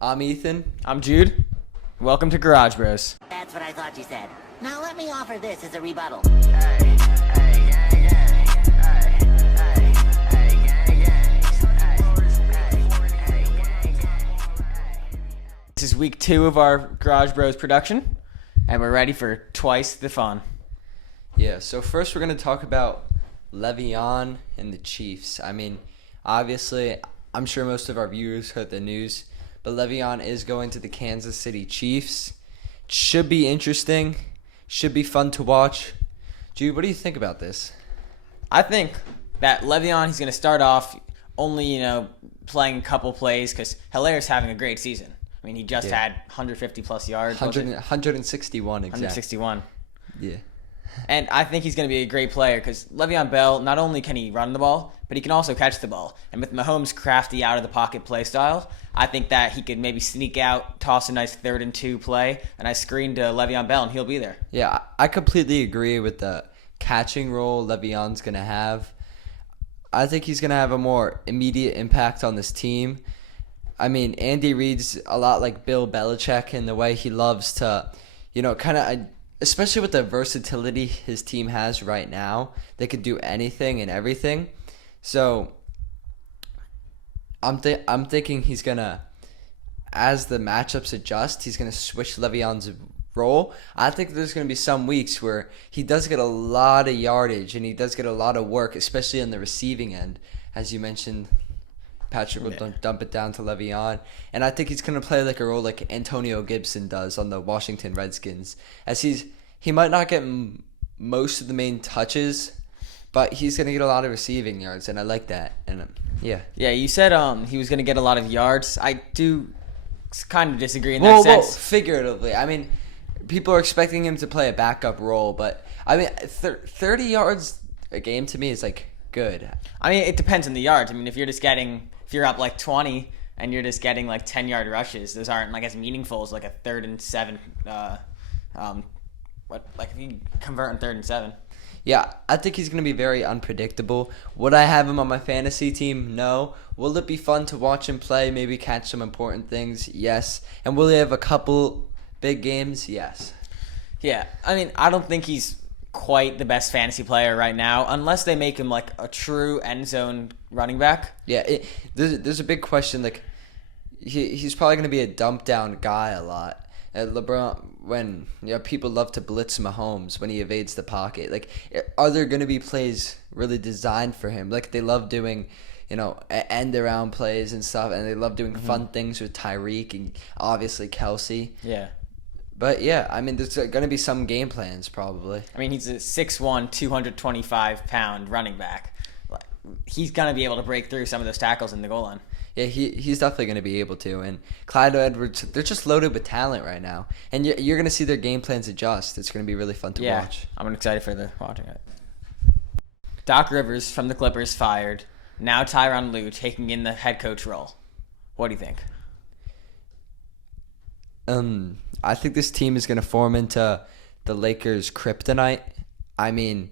I'm Ethan. I'm Jude. Welcome to Garage Bros. That's what I thought you said. Now let me offer this as a rebuttal. This is week 2 of our Garage Bros production, and we're ready for twice the fun. Yeah, so first we're going to talk about Le'Veon and the Chiefs. I mean, obviously, I'm sure most of our viewers heard the news, but Le'Veon is going to the Kansas City Chiefs. Should be interesting. Should be fun to watch. Jude, what do you think about this? I think that Le'Veon, he's going to start off only, playing a couple plays because Hilaire's having a great season. I mean, he just had 150 plus yards. 161 exactly. 161. Yeah. And I think he's going to be a great player because Le'Veon Bell, not only can he run the ball, but he can also catch the ball. And with Mahomes' crafty out-of-the-pocket play style, I think that he could maybe sneak out, toss a nice 3rd and 2 play, and I screen to Le'Veon Bell, and he'll be there. Yeah, I completely agree with the catching role Le'Veon's going to have. I think he's going to have a more immediate impact on this team. I mean, Andy Reid's a lot like Bill Belichick in the way he loves to, kind of, especially with the versatility his team has right now, they could do anything and everything. So I'm thinking he's going to, as the matchups adjust, he's going to switch Le'Veon's role. I think there's going to be some weeks where he does get a lot of yardage and he does get a lot of work, especially on the receiving end. As you mentioned, Patrick will dump it down to Le'Veon. And I think he's going to play like a role like Antonio Gibson does on the Washington Redskins. As he might not get most of the main touches, but he's going to get a lot of receiving yards, and I like that. And yeah. Yeah, you said he was going to get a lot of yards. I do kind of disagree in that sense. Well, figuratively. I mean, people are expecting him to play a backup role, but I mean, 30 yards a game to me is like good. I mean, it depends on the yards. I mean, if you're up like 20 and you're just getting like 10-yard rushes, those aren't like as meaningful as like a 3rd and 7. If you convert on 3rd and 7. Yeah, I think he's going to be very unpredictable. Would I have him on my fantasy team? No. Will it be fun to watch him play, maybe catch some important things? Yes. And will he have a couple big games? Yes. Yeah, I mean, I don't think he's quite the best fantasy player right now, unless they make him like a true end zone running back. Yeah, there's a big question. Like, he's probably going to be a dump down guy a lot. LeBron, when people love to blitz Mahomes when he evades the pocket. Like, are there going to be plays really designed for him? Like, they love doing, end around plays and stuff, and they love doing fun things with Tyreek and obviously Kelsey. Yeah. But yeah, I mean, there's going to be some game plans probably. I mean, he's a 6'1", 225-pound running back. He's going to be able to break through some of those tackles in the goal line. Yeah, he's definitely going to be able to. And Clyde Edwards, they're just loaded with talent right now. And you're going to see their game plans adjust. It's going to be really fun to watch. I'm excited for watching it. Doc Rivers from the Clippers fired. Now Tyronn Lue taking in the head coach role. What do you think? I think this team is going to form into the Lakers' kryptonite. I mean,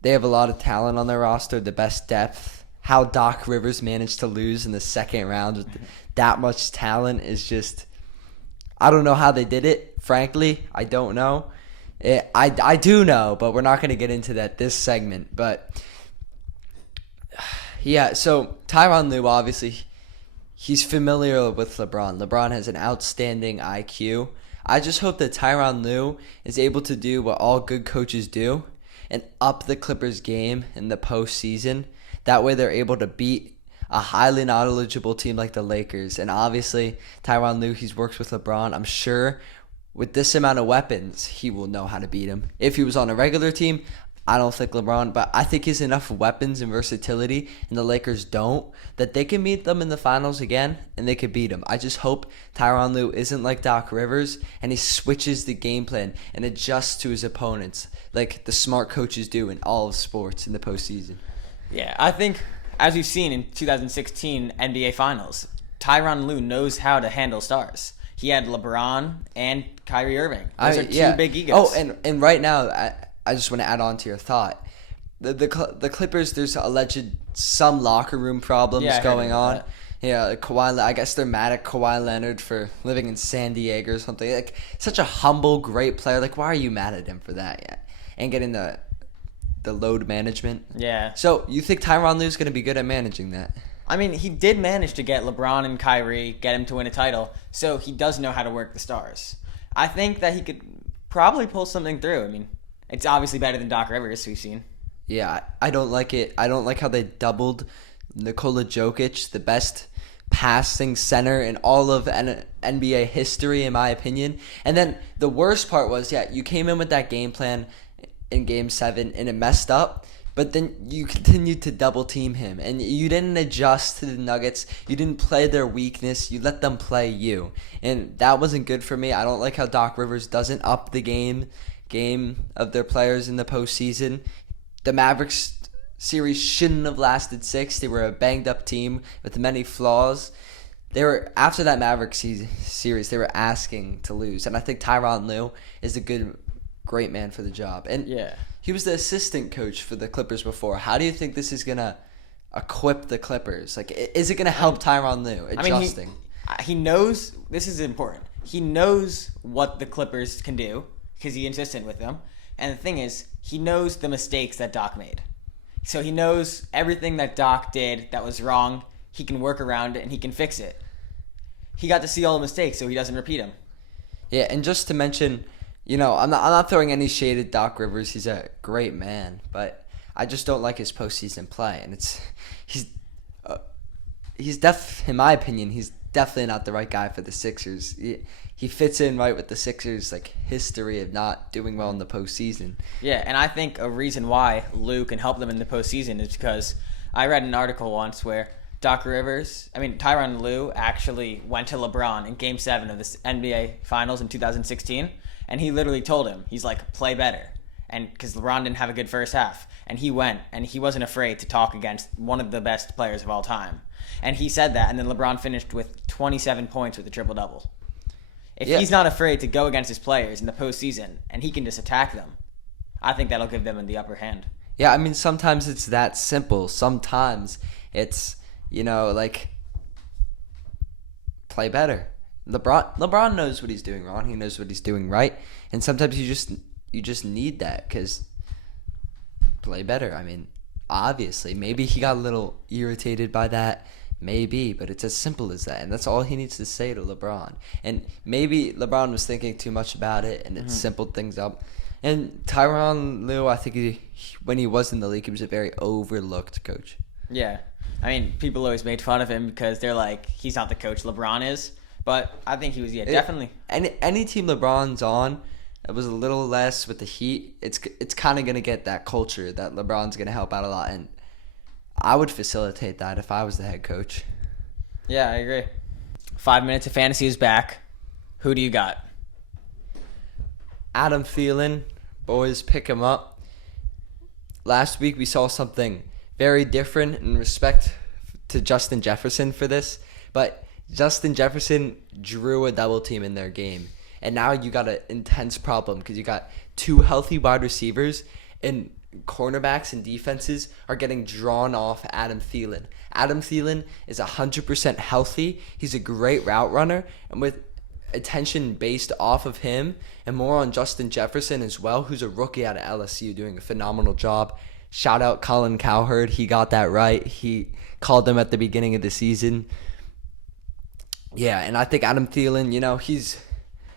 they have a lot of talent on their roster, the best depth. How Doc Rivers managed to lose in the second round with that much talent is just, I don't know how they did it. Frankly, I don't know. I do know, but we're not going to get into that this segment. But yeah, so Tyronn Lue, obviously, he's familiar with LeBron. LeBron has an outstanding IQ. I just hope that Tyronn Lue is able to do what all good coaches do and up the Clippers' game in the postseason. That way they're able to beat a highly knowledgeable team like the Lakers. And obviously, Tyronn Lue, he's worked with LeBron. I'm sure with this amount of weapons, he will know how to beat him. If he was on a regular team, I don't think LeBron, but I think he has enough weapons and versatility, and the Lakers don't, that they can meet them in the finals again, and they could beat them. I just hope Tyronn Lue isn't like Doc Rivers, and he switches the game plan and adjusts to his opponents, like the smart coaches do in all of sports in the postseason. Yeah, I think, as we've seen in 2016 NBA Finals, Tyronn Lue knows how to handle stars. He had LeBron and Kyrie Irving. Those are two big egos. Oh, and right now, I just want to add on to your thought. The Clippers, there's alleged some locker room problems going on. Yeah, Kawhi. I guess they're mad at Kawhi Leonard for living in San Diego or something. Like, such a humble, great player. Like, why are you mad at him for that yet? And getting the load management. Yeah. So you think Tyronn Lue's going to be good at managing that? I mean, he did manage to get LeBron and Kyrie, get him to win a title, so he does know how to work the stars. I think that he could probably pull something through. I mean, it's obviously better than Doc Rivers, we've seen. Yeah, I don't like it. I don't like how they doubled Nikola Jokic, the best passing center in all of NBA history, in my opinion. And then the worst part was, yeah, you came in with that game plan in Game 7, and it messed up. But then you continued to double team him, and you didn't adjust to the Nuggets. You didn't play their weakness. You let them play you, and that wasn't good for me. I don't like how Doc Rivers doesn't up the game of their players in the postseason. The Mavericks series shouldn't have lasted 6. They were a banged up team with many flaws. They were after that Mavericks series. They were asking to lose, and I think Tyronn Lue is a great man for the job. And Yeah. he was the assistant coach for the Clippers before. How do you think this is gonna equip the Clippers? Like, is it gonna help Tyronn Lue adjusting? He knows this is important. He knows what the Clippers can do because he's consistent with them. And the thing is, he knows the mistakes that Doc made. So he knows everything that Doc did that was wrong. He can work around it and he can fix it. He got to see all the mistakes, so he doesn't repeat them. Yeah, and just to mention, I'm not throwing any shade at Doc Rivers. He's a great man, but I just don't like his postseason play, and in my opinion, he's definitely not the right guy for the Sixers. He fits in right with the Sixers' history of not doing well in the postseason. Yeah, and I think a reason why Lue can help them in the postseason is because I read an article once where Tyronn Lue actually went to LeBron in Game 7 of the NBA Finals in 2016, and he literally told him, he's like, play better. And because LeBron didn't have a good first half. And he went, and he wasn't afraid to talk against one of the best players of all time. And he said that, and then LeBron finished with 27 points with a triple-double. If he's not afraid to go against his players in the postseason, and he can just attack them, I think that'll give them the upper hand. Yeah, I mean, sometimes it's that simple. Sometimes it's, play better. LeBron knows what he's doing wrong. He knows what he's doing right. And sometimes you just need that because play better. I mean, obviously, maybe he got a little irritated by that. Maybe, but it's as simple as that. And that's all he needs to say to LeBron. And maybe LeBron was thinking too much about it and it simpled things up. And Tyronn Lue, I think when he was in the league, he was a very overlooked coach. Yeah. I mean, people always made fun of him because they're like, he's not the coach LeBron is. But I think he was, definitely. Any team LeBron's on that was a little less with the Heat, it's kind of going to get that culture that LeBron's going to help out a lot. And I would facilitate that if I was the head coach. Yeah, I agree. 5 minutes of fantasy is back. Who do you got? Adam Thielen. Boys, pick him up. Last week we saw something very different in respect to Justin Jefferson for this. But Justin Jefferson drew a double team in their game. And now you got an intense problem because you got two healthy wide receivers and cornerbacks and defenses are getting drawn off Adam Thielen. Adam Thielen is 100% healthy. He's a great route runner. And with attention based off of him and more on Justin Jefferson as well, who's a rookie out of LSU doing a phenomenal job. Shout out Colin Cowherd. He got that right. He called them at the beginning of the season. Yeah, and I think Adam Thielen, he's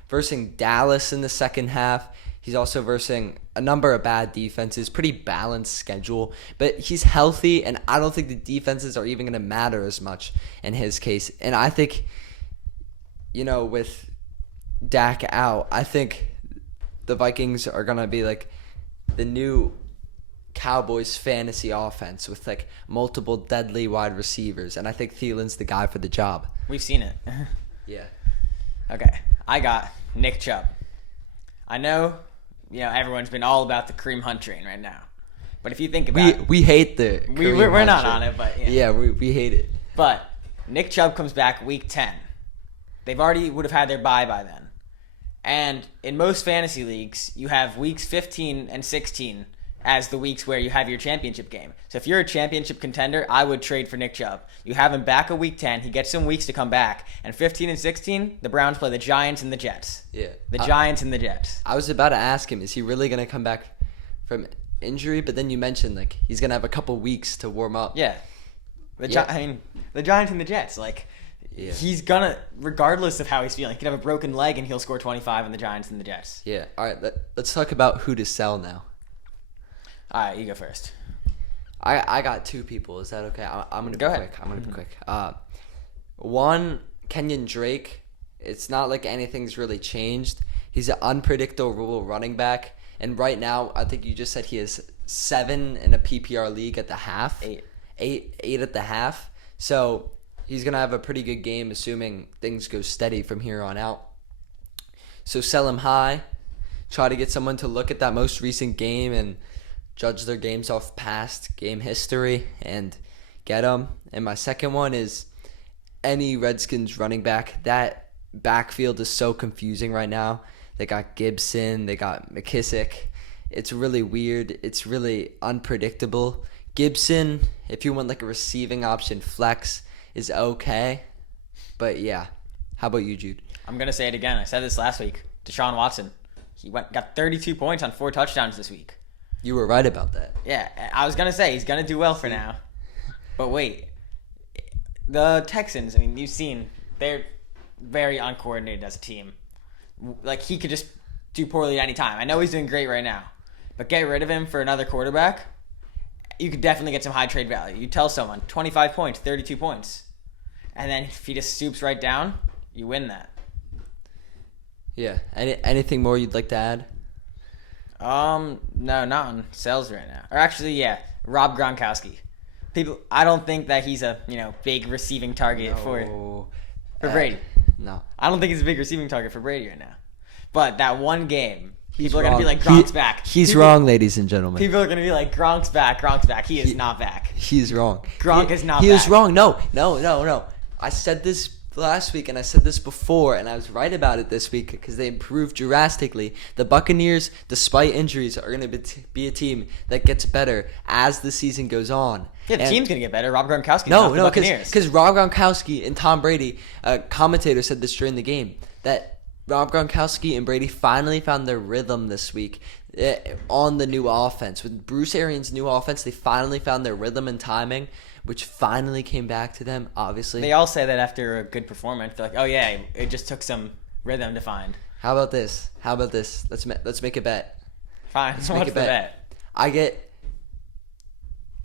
versing Dallas in the second half. He's also versing a number of bad defenses, pretty balanced schedule. But he's healthy, and I don't think the defenses are even going to matter as much in his case. And I think, with Dak out, I think the Vikings are going to be like the new Cowboys fantasy offense with multiple deadly wide receivers. And I think Thielen's the guy for the job. We've seen it. Yeah. Okay, I got Nick Chubb. I know, everyone's been all about the Kareem Hunt train right now. But if you think about it... We hate the We're Hunt not train. on it, but... Yeah, we hate it. But Nick Chubb comes back week 10. They've already would have had their bye by then. And in most fantasy leagues, you have weeks 15 and 16 as the weeks where you have your championship game. So if you're a championship contender, I would trade for Nick Chubb. You have him back a week 10. He gets some weeks to come back. And 15 and 16, the Browns play the Giants and the Jets. Yeah. The Giants and the Jets. I was about to ask him, is he really going to come back from injury? But then you mentioned, like, he's going to have a couple weeks to warm up. Yeah. The Giants and the Jets, like, Yeah. he's gonna, regardless of how he's feeling, he could have a broken leg and he'll score 25 in the Giants and the Jets. Yeah. All right, let's talk about who to sell now. All right, you go first. I got two people. Is that okay? I'm going to be quick. I'm going to be quick. One, Kenyon Drake. It's not like anything's really changed. He's an unpredictable running back. And right now, I think you just said he has 7 in a PPR league at the half. 8 at the half. So he's going to have a pretty good game, assuming things go steady from here on out. So sell him high. Try to get someone to look at that most recent game and judge their games off past game history and get them. And my second one is any Redskins running back. That backfield is so confusing right now. They got Gibson. They got McKissick. It's really weird. It's really unpredictable. Gibson, if you want like a receiving option, flex is okay. But yeah. How about you, Jude? I'm going to say it again. I said this last week. Deshaun Watson. He got 32 points on 4 touchdowns this week. You were right about that. Yeah, I was going to say he's going to do well for now. But wait. The Texans, I mean, you've seen, they're very uncoordinated as a team. Like, he could just do poorly at any time. I know he's doing great right now. But get rid of him for another quarterback, you could definitely get some high trade value. You tell someone, 25 points, 32 points. And then if he just stoops right down, you win that. Yeah. Anything more you'd like to add? No, not on sales right now. Or actually, yeah, Rob Gronkowski. I don't think that he's a big receiving target for Brady. No, I don't think he's a big receiving target for Brady right now. But that one game, people are wrong. gonna be like, Gronk's back. He's wrong, ladies and gentlemen. People are gonna be like, Gronk's back. Gronk's back. He is not back. He's wrong. Gronk is not He back. is wrong. No. I said this last week and I said this before and I was right about it this week because they improved drastically. The Buccaneers, despite injuries, are going to be a team that gets better as the season goes on. Yeah, the team's going to get better. Rob Gronkowski. No, Buccaneers. because Rob Gronkowski and Tom Brady, a commentator said this during the game, that Rob Gronkowski and Brady finally found their rhythm this week on the new offense. With Bruce Arians' new offense, they finally found their rhythm and timing, which finally came back to them, obviously. They all say that after a good performance. They're like, oh, yeah, it just took some rhythm to find. How about this? Let's make a bet. Fine. Let's What's make a the bet. bet? I get...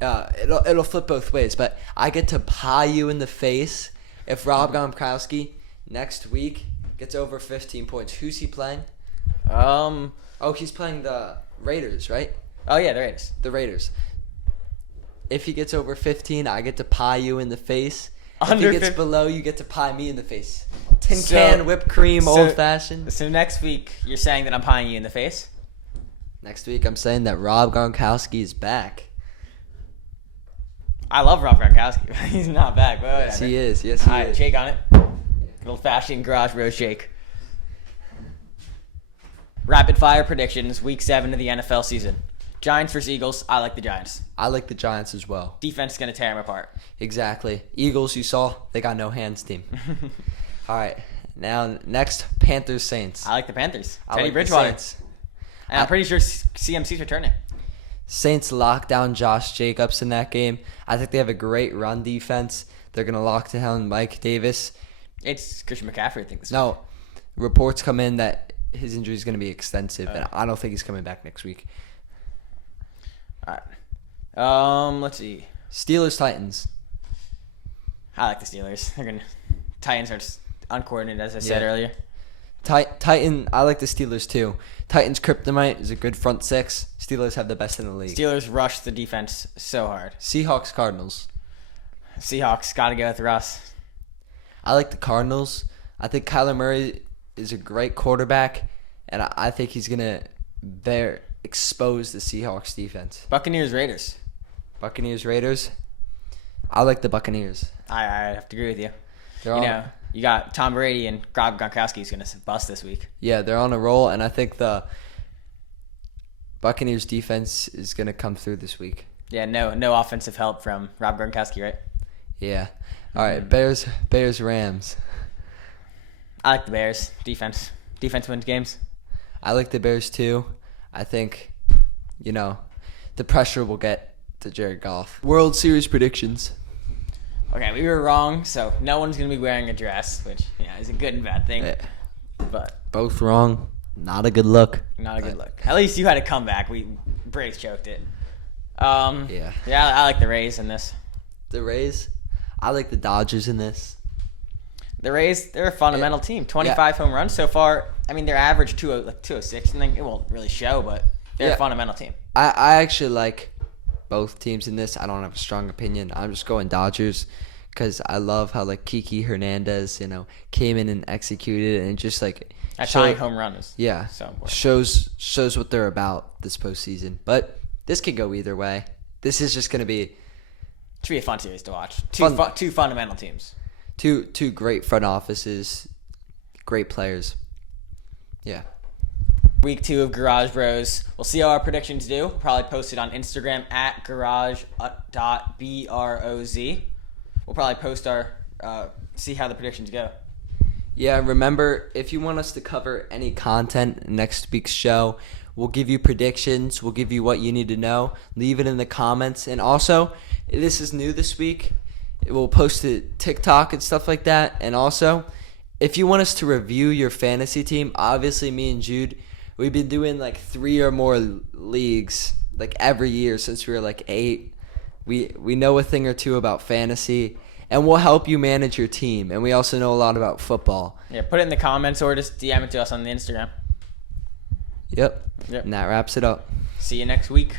it'll flip both ways, but I get to pie you in the face if Rob Gronkowski next week gets over 15 points. Who's he playing? Oh, he's playing the Raiders, right? Oh, yeah, the Raiders. The Raiders. If he gets over 15, I get to pie you in the face. If he gets below, you get to pie me in the face. Tin can, whipped cream, old-fashioned. So next week, you're saying that I'm pieing you in the face? Next week, I'm saying that Rob Gronkowski is back. I love Rob Gronkowski. He's not back, but whatever. Yes, he is. Yes, All he right, is. shake on it. Old-fashioned garage bro shake. Rapid fire predictions, week 7 of the NFL season. Giants versus Eagles. I like the Giants. I like the Giants as well. Defense is going to tear them apart. Exactly. Eagles, you saw, they got no hands team. All right. Now, next, Panthers Saints. I like the Panthers. I Teddy like the Bridgewater. Saints. And I'm pretty sure CMC's returning. Saints lock down Josh Jacobs in that game. I think they have a great run defense. They're going to lock down Mike Davis. It's Christian McCaffrey, I think. No, reports come in that his injury is going to be extensive, and I don't think he's coming back next week. All right. Let's see. Steelers Titans. I like the Steelers. Titans are just uncoordinated, as I said earlier. Titan. I like the Steelers too. Titans kryptonite is a good front six. Steelers have the best in the league. Steelers rush the defense so hard. Seahawks Cardinals. Seahawks got to go with Russ. I like the Cardinals. I think Kyler Murray is a great quarterback, and I think he's gonna expose the Seahawks defense. Buccaneers Raiders. Buccaneers Raiders. I like the Buccaneers. I have to agree with you. You got Tom Brady and Rob Gronkowski is going to bust this week. Yeah, they're on a roll, and I think the Buccaneers defense is going to come through this week. Yeah, no offensive help from Rob Gronkowski, right? Yeah. All right, Bears, Rams. I like the Bears. Defense wins games. I like the Bears too. I think, the pressure will get to Jared Goff. World Series predictions. Okay, we were wrong, so no one's going to be wearing a dress, which is a good and bad thing. Yeah. But Both wrong. Not a good look. not a good look. At least you had a comeback. Braves choked it. Yeah. Yeah, I like the Rays in this. The Rays. I like the Dodgers in this. The Rays, they're a fundamental team. 25 home runs so far. I mean, they're average 206, and it won't really show, but they're a fundamental team. I actually like both teams in this. I don't have a strong opinion. I'm just going Dodgers because I love how Kiki Hernandez, came in and executed and just That tying home run is so important. shows what they're about this postseason. But this could go either way. This is just going to be Should be a fun series to watch. Fun. Two fundamental teams. two great front offices, great players. Yeah. Week 2 of Garage Bros. We'll see how our predictions do. We'll probably post it on Instagram at garage.broz. We'll probably post our see how the predictions go. Yeah, remember, if you want us to cover any content in next week's show, we'll give you predictions. We'll give you what you need to know. Leave it in the comments. And also, this is new this week. We'll post it to TikTok and stuff like that. And also, if you want us to review your fantasy team, obviously me and Jude, we've been doing 3 or more leagues every year since we were 8. We know a thing or two about fantasy, and we'll help you manage your team. And we also know a lot about football. Yeah, put it in the comments or just DM it to us on the Instagram. Yep. And that wraps it up. See you next week.